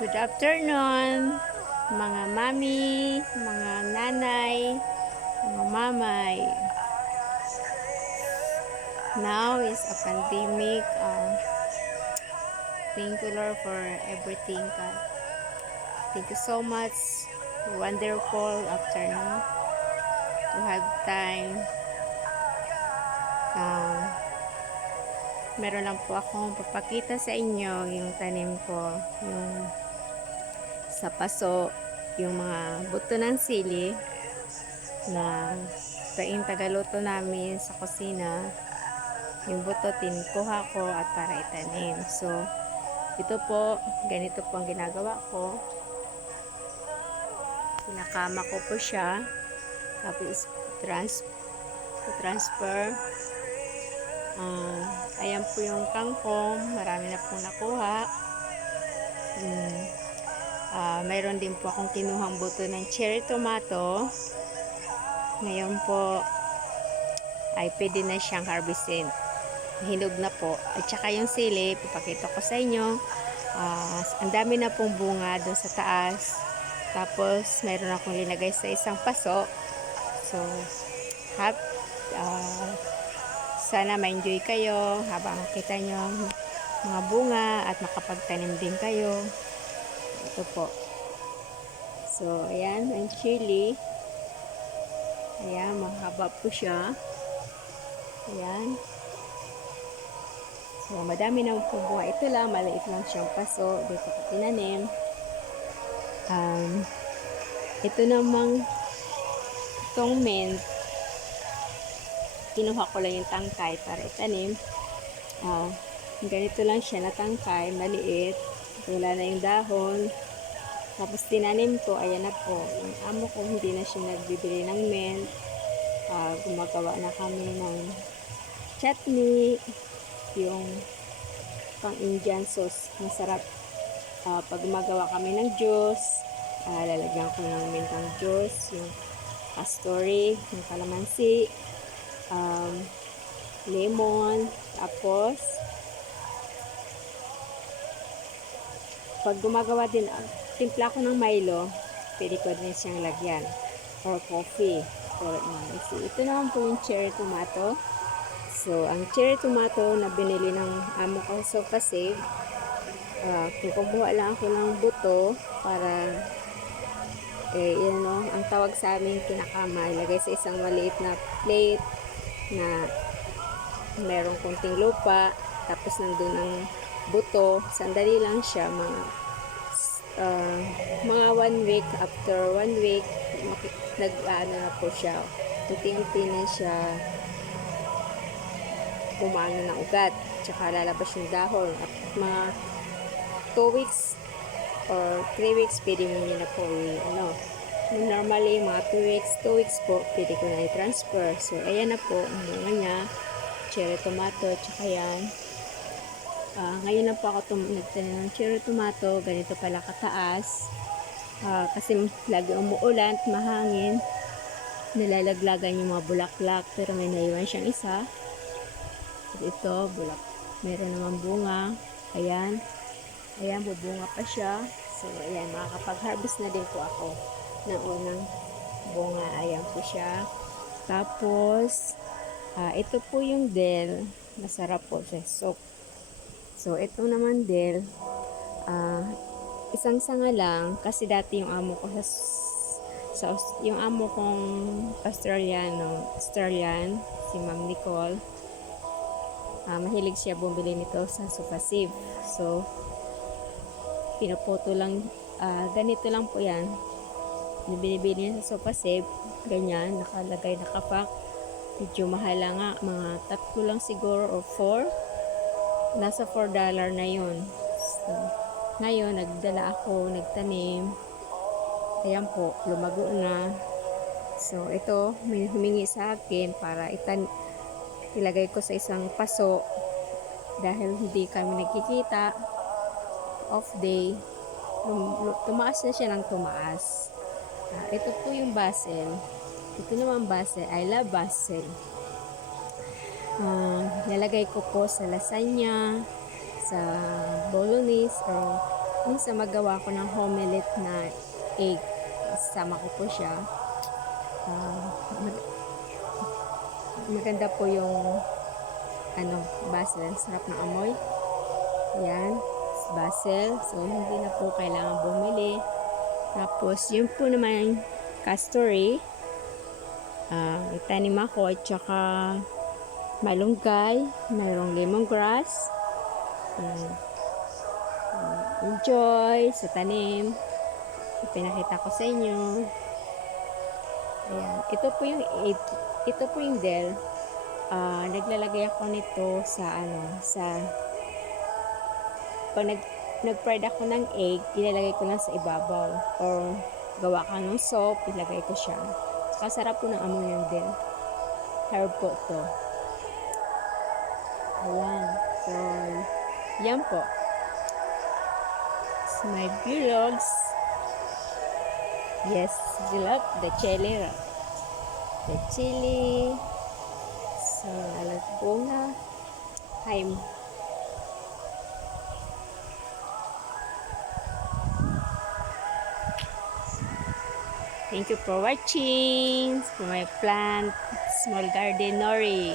Good afternoon, mga mami, mga nanay, mga mamay. Now is a pandemic. Thank you, Lord, for everything, God. Thank you so much. Wonderful afternoon to have time. Meron lang po akong papakita sa inyo yung tanim ko, yung sa paso, yung mga buto ng sili na taing tagaluto namin sa kusina. Yung buto tinkuha ko at para itanim. So ito po, ganito po ang ginagawa ko. Pinakama ko po siya, tapos transfer. Ayan po yung kangkong, marami na pong nakuha. Mayroon din po akong kinuhang buto ng cherry tomato. Ngayon po ay pwede na siyang harvestin. Hinog na po. At saka yung sili, papakita ko sa inyo. Ang dami na pong bunga doon sa taas. Tapos mayroon akong linagay sa isang paso. So sana ma-enjoy kayo habang makita nyo mga bunga at makapagtanim din kayo. Ito po. So ayan, ang chili. Ayan, mahaba po siya. Ayan. So, madami na po bunga. Ito lang, maliit lang siyang paso. Dito ko tinanim. Ito namang itong mint. Kinuha ko lang yung tangkay para itanim. Ganito lang siya na tangkay, maliit. Wala na yung dahon. Tapos tinanim ko, ayan na po. Yung amo ko hindi na siya nagbibili ng mint. Gumagawa na kami ng chutney. Yung pang Indian sauce, masarap. Pag gumagawa kami ng juice, lalagyan ko ng mintang juice, yung pastori, yung kalamansi, lemon, tapos pag gumagawa din, timpla ko ng Milo, pwede ko din siyang lagyan, or coffee. So, ito naman po yung cherry tomato. So, ang cherry tomato na binili ng amo ko sa Pasig, kumuha lang ako ng buto para ang tawag sa amin kinakama, ilagay sa isang maliit na plate na merong kunting lupa, tapos nandun ang buto. Sandali lang siya, mga 1 week. After 1 week, nag-ano na po siya, unti-unti na siya kumano ng ugat, tsaka lalabas yung dahon. At mga 2 weeks or 3 weeks, pwede mo nyo na po normally mga 2 weeks po, pwede ko na i-transfer. So ayan na po ang bunga niya, cherry tomato, tsaka yan. Ngayon na po ako nagtanim ng cherry tomato. Ganito pala kataas, kasi lagi umuulan at mahangin, nilalaglagan yung mga bulaklak, pero may naiwan siyang isa. Ito, meron naman bunga. Ayan, bubunga pa siya. So ayan, makakapag-harvest na din po ako ng unang bunga. Ayan po siya. Tapos ito po yung dill, masarap po sa soup. So ito naman dill, isang sanga lang, kasi dati yung amo ko yung amo kong Australian, si Ma'am Nicole, mahilig siya bumili nito sa Supasiv. So pinupoto lang, ganito lang po yan, binibili niya sa Supasiv, ganyan, nakalagay, nakapack. Medyo mahal lang nga, mga 3 lang siguro or 4, nasa $4 na yun. So ngayon nagdala ako, nagtanim. Ayan po, lumago na. So ito, may humingi sa akin para ilagay ko sa isang paso dahil hindi kami nagkikita, off day. Tumaas na siya ng tumaas. Ito po yung basil. Ito naman basil, I love basil. Nilagay ko po sa lasagna, sa bolognese, or minsan magawa ko ng omelette na egg. Sama ko po siya. Maganda po yung basil. Ang sarap ng amoy. Yan, basil. So, hindi na po kailangan bumili. Tapos, yun po naman castory. Itanim ako at saka malunggay, mayroong lemongrass. Enjoy sa tanim. Pinakita ko sa inyo. Ayan. Ito po yung Del. Naglalagay ako nito sa pag nag-fried ako ng egg, ilalagay ko lang sa ibabaw. Or gawa ka ng soup, ilagay ko siya. Saka sarap po ng amoy ng Del. Herb po to. Ayan. So, yan po. It's my vlogs. Yes, you love the chili. The chili. So, alat bunga. Thyme. Thank you for watching for my plant, small garden nori.